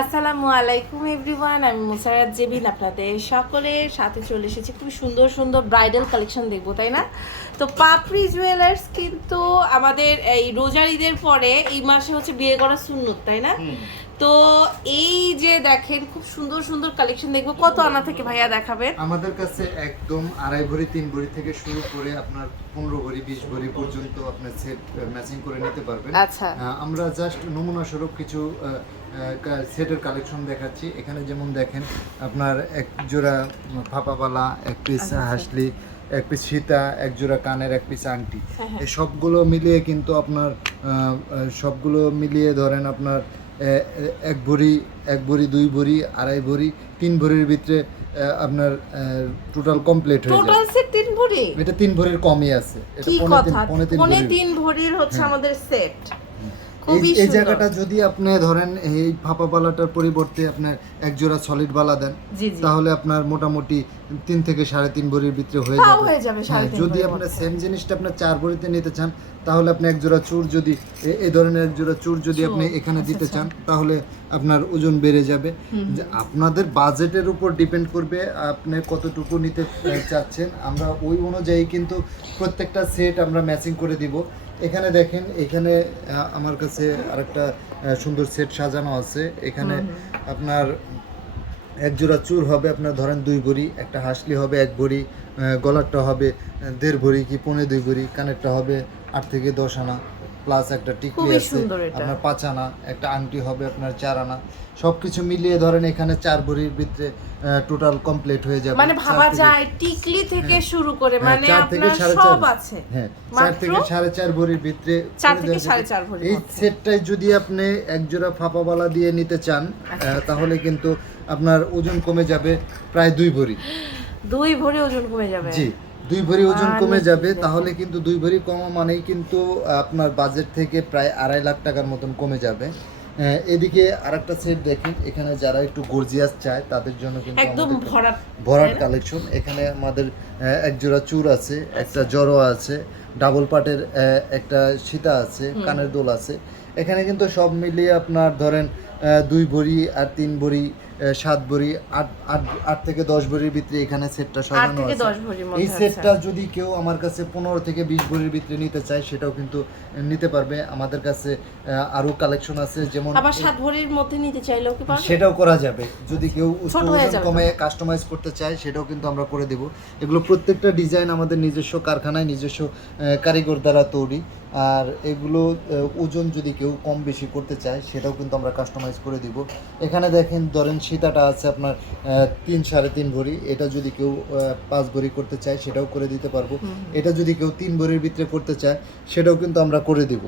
আসসালামু আলাইকুম এভরিওয়ান, আমি মুসারাত জেবিন, আপনাদের সকলের সাথে চলে এসেছি। খুব সুন্দর সুন্দর ব্রাইডাল কালেকশন দেখব, তাই না? তো পাপড়ি জুয়েলার্স কিন্তু আমাদের এই রোজার ঈদের পরে এই মাসে হচ্ছে বিয়ে করা সুন্নত, তাই না? তো এই যে দেখেন খুব সুন্দর সুন্দর কালেকশন দেখব। কত আনা থেকে ভাইয়া দেখাবেন? আমাদের কাছে একদম আড়াই ভরি তিন ভরি থেকে শুরু করে আপনার পনেরো ভরি বিশ ভরি পর্যন্ত আপনার সেট ম্যাচিং করে নিতে পারবেন। আচ্ছা। আমরা জাস্ট নমুনা স্বরূপ কিছু সেটের কালেকশন দেখাচ্ছি। এখানে যেমন দেখেন আপনার এক জোড়া ফাপাবালা এক পিস আচ্ছা, আচ্ছা। হাসলি এক পিস সীতা এক জোড়া কানের এক পিস আংটি। হ্যাঁ, হ্যাঁ। এই সবগুলো মিলিয়ে কিন্তু আপনার সবগুলো মিলিয়ে ধরেন আপনার এক ভরি এক ভরি দুই ভরি আড়াই ভরি তিন ভরির ভিতরে আপনার টোটাল কমপ্লিট হয়ে যায় টোটাল সেট তিন ভরি? এটা তিন ভরির কমই আছে। এটা পনে তিন ভরির। হচ্ছে হ্যাঁ। আমাদের সেট এই জায়গাটা যদি আপনি ধরেন এই ফাঁপা বালাটার পরিবর্তে আপনার এক জোড়া সলিড বালা দেন তাহলে আপনার মোটামুটি তিন থেকে সাড়ে তিন ভরির ভিতরে হয়ে যাবে। হয়ে যাবে হ্যাঁ, যদি আপনার সেম জিনিসটা আপনার চার ভরিতে নিতে চান তাহলে আপনি এক জোড়া চুর যদি এই ধরনের এক জোড়া চুর যদি আপনি এখানে আচ্ছা, দিতে আচ্ছা। চান তাহলে আপনার ওজন বেড়ে যাবে। আপনাদের বাজেটের উপর ডিপেন্ড করবে আপনি কতটুকু নিতে চাচ্ছেন। আমরা ওই অনুযায়ী কিন্তু প্রত্যেকটা সেট আমরা ম্যাচিং করে দিব। এখানে দেখেন এখানে আমার কাছে আরেকটা সুন্দর সেট সাজানো আছে। এখানে আপনার এক জোড়া চুর হবে আপনার ধরেন দুই ভরি একটা হাসলি হবে এক ভরি গলারটা হবে দেড় ভরি কি পৌনে দুই ভরি কানেরটা হবে আট থেকে দশ আনা। প্লাস একটা টিকলি আছে আপনার পাঁচ আনা একটা আংটি হবে আপনার চার আনা সবকিছু মিলিয়ে ধরেন এখানে চার ভরির ভিতরে টোটাল কমপ্লিট হয়ে যাবে মানে ভাবা যায় টিকলি থেকে শুরু করে হ্যাঁ, মানে আপনার সাড়ে সব চার। আছে হ্যাঁ চার? থেকে সাড়ে চার ভরির ভিতরে চার থেকে সাড়ে। চার ভরির এই। সেটটাই যদি আপনি এক জোড়া ফাঁপাবালা দিয়ে নিতে চান আচ্ছা, তাহলে কিন্তু আপনার ওজন কমে যাবে প্রায় দুই ভরি দুই ভরি ওজন কমে যাবে জি দুই ভরি ওজন কমে যাবে তাহলে কিন্তু দুই ভরি কমা মানেই কিন্তু আপনার বাজেট থেকে প্রায় আড়াই লাখ টাকার মতন কমে যাবে। এদিকে আরেকটা সেট দেখেন এখানে যারা একটু গর্জিয়াস চায় তাদের জন্য কিন্তু একদম আমাদের ভরাট ভরাট কালেকশন এখানে আমাদের আহ, এক জোড়া চুর আছে একটা জড়ো আছে ডাবল পাটের একটা সীতা আছে কানের দোল আছে। এখানে কিন্তু সব মিলিয়ে আপনার ধরেন দুই ভরি আর তিন ভরি সাত ভরি আট আট আট থেকে দশ ভরির ভিতরে এখানে সেটটা সাজানো আছে। এই সেটটা যদি কেউ আমার কাছে পনেরো থেকে বিশ ভরির ভিতরে নিতে চায় সেটাও কিন্তু নিতে পারবে। আমাদের কাছে আরও কালেকশন আছে যেমন আবার সাত ভরির মধ্যে নিতে চাইলেও কি পারবে? সেটাও করা যাবে। যদি কেউ কমে কাস্টমাইজ করতে চায় সেটাও কিন্তু আমরা করে দেব। এগুলো প্রত্যেকটা ডিজাইন আমাদের নিজস্ব কারখানায় নিজস্ব কারিগর দ্বারা তৈরি। আর এগুলো ওজন যদি কেউ কম বেশি করতে চায় সেটাও কিন্তু আমরা কাস্টমাইজ করে দিব। এখানে দেখেন ধরেন সীতাটা আছে আপনার তিন সাড়ে তিন ভরি। এটা যদি কেউ পাঁচ ভরি করতে চায় সেটাও করে দিতে পারব। এটা যদি কেউ তিন ভরির ভিতরে করতে চায় সেটাও কিন্তু আমরা করে দিব।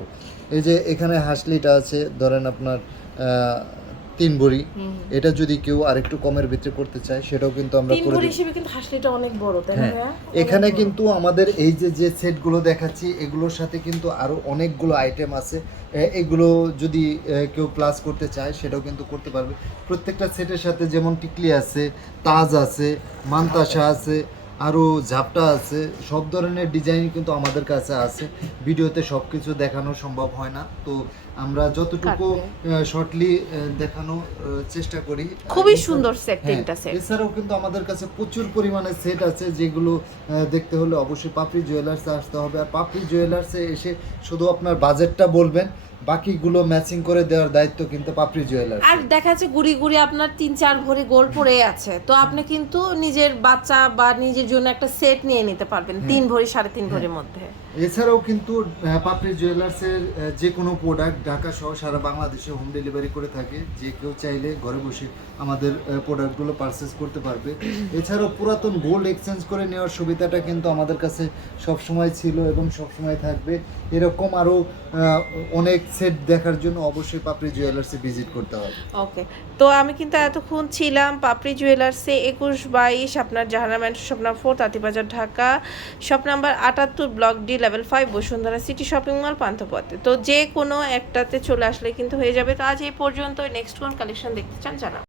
এই যে এখানে হাসলিটা আছে ধরেন আপনার তিন ভরি এটা যদি কেউ আরেকটু কমের ভিতরে করতে চায় সেটাও কিন্তু আমরা তিন করে দিব। হিসেবে কিন্তু হাসলিটা অনেক বড় তাই না হ্যাঁ। এখানে কিন্তু আমাদের এই যে যে সেটগুলো দেখাচ্ছি এগুলোর সাথে কিন্তু আরও অনেকগুলো আইটেম আছে। এগুলো যদি কেউ প্লাস করতে চায় সেটাও কিন্তু করতে পারবে। প্রত্যেকটা সেটের সাথে যেমন টিকলি আছে তাজ আছে মান্তাসা আছে আরও ঝাপটা আছে সব ধরনের ডিজাইন কিন্তু আমাদের কাছে আছে। ভিডিওতে সব কিছু দেখানো সম্ভব হয় না। তো আমরা যতটুকু শর্টলি দেখানো চেষ্টা করি। খুবই সুন্দর সেট হ্যাঁ, তিনটা সেট এছাড়াও কিন্তু আমাদের কাছে প্রচুর পরিমাণে সেট আছে যেগুলো দেখতে হলে অবশ্যই পাপড়ি জুয়েলার্সে আসতে হবে। আর পাপড়ি জুয়েলার্সে এসে শুধু আপনার বাজেটটা বলবেন বাকিগুলো ম্যাচিং করে দেওয়ার দায়িত্ব কিন্তু পাপড়ি জুয়েলার্স আর দেখা যাচ্ছে গুড়ি গুড়ি আপনার তিন চার ভরি গোল্ড পড়ে আছে। তো আপনি কিন্তু নিজের বাচ্চা বা নিজের জন্য একটা সেট নিয়ে নিতে পারবেন তিন ভরি সাড়ে তিন ভরির মধ্যে। এছাড়াও কিন্তু পাপড়ি জুয়েলার্সের যে কোনো প্রোডাক্ট ঢাকা সহ সারা বাংলাদেশে হোম ডেলিভারি করে থাকে। যে কেউ চাইলে ঘরে বসে আমাদের প্রোডাক্টগুলো পারচেস করতে পারবে। এছাড়াও পুরাতন গোল্ড এক্সচেঞ্জ করে নেওয়ার সুবিধাটা কিন্তু আমাদের কাছে সব সময় ছিল এবং সব সময় থাকবে। এরকম আরও অনেক সেট দেখার জন্য অবশ্যই পাপড়ি জুয়েলার্সে ভিজিট করতে হবে। ওকে তো আমি কিন্তু এতক্ষণ ছিলাম পাপড়ি জুয়েলার্সে একুশ বাইশ, আপনার Jahana shop number four Tantibazar Dhaka. Shop number আটাত্তর, block D level five Bashundhara city shopping mall পান্থপথে তো যে কোনো একটাতে চলে আসলে কিন্তু হয়ে যাবে। তো আজ এই পর্যন্ত নেক্সট কোন কালেকশন দেখতে চান জানাও।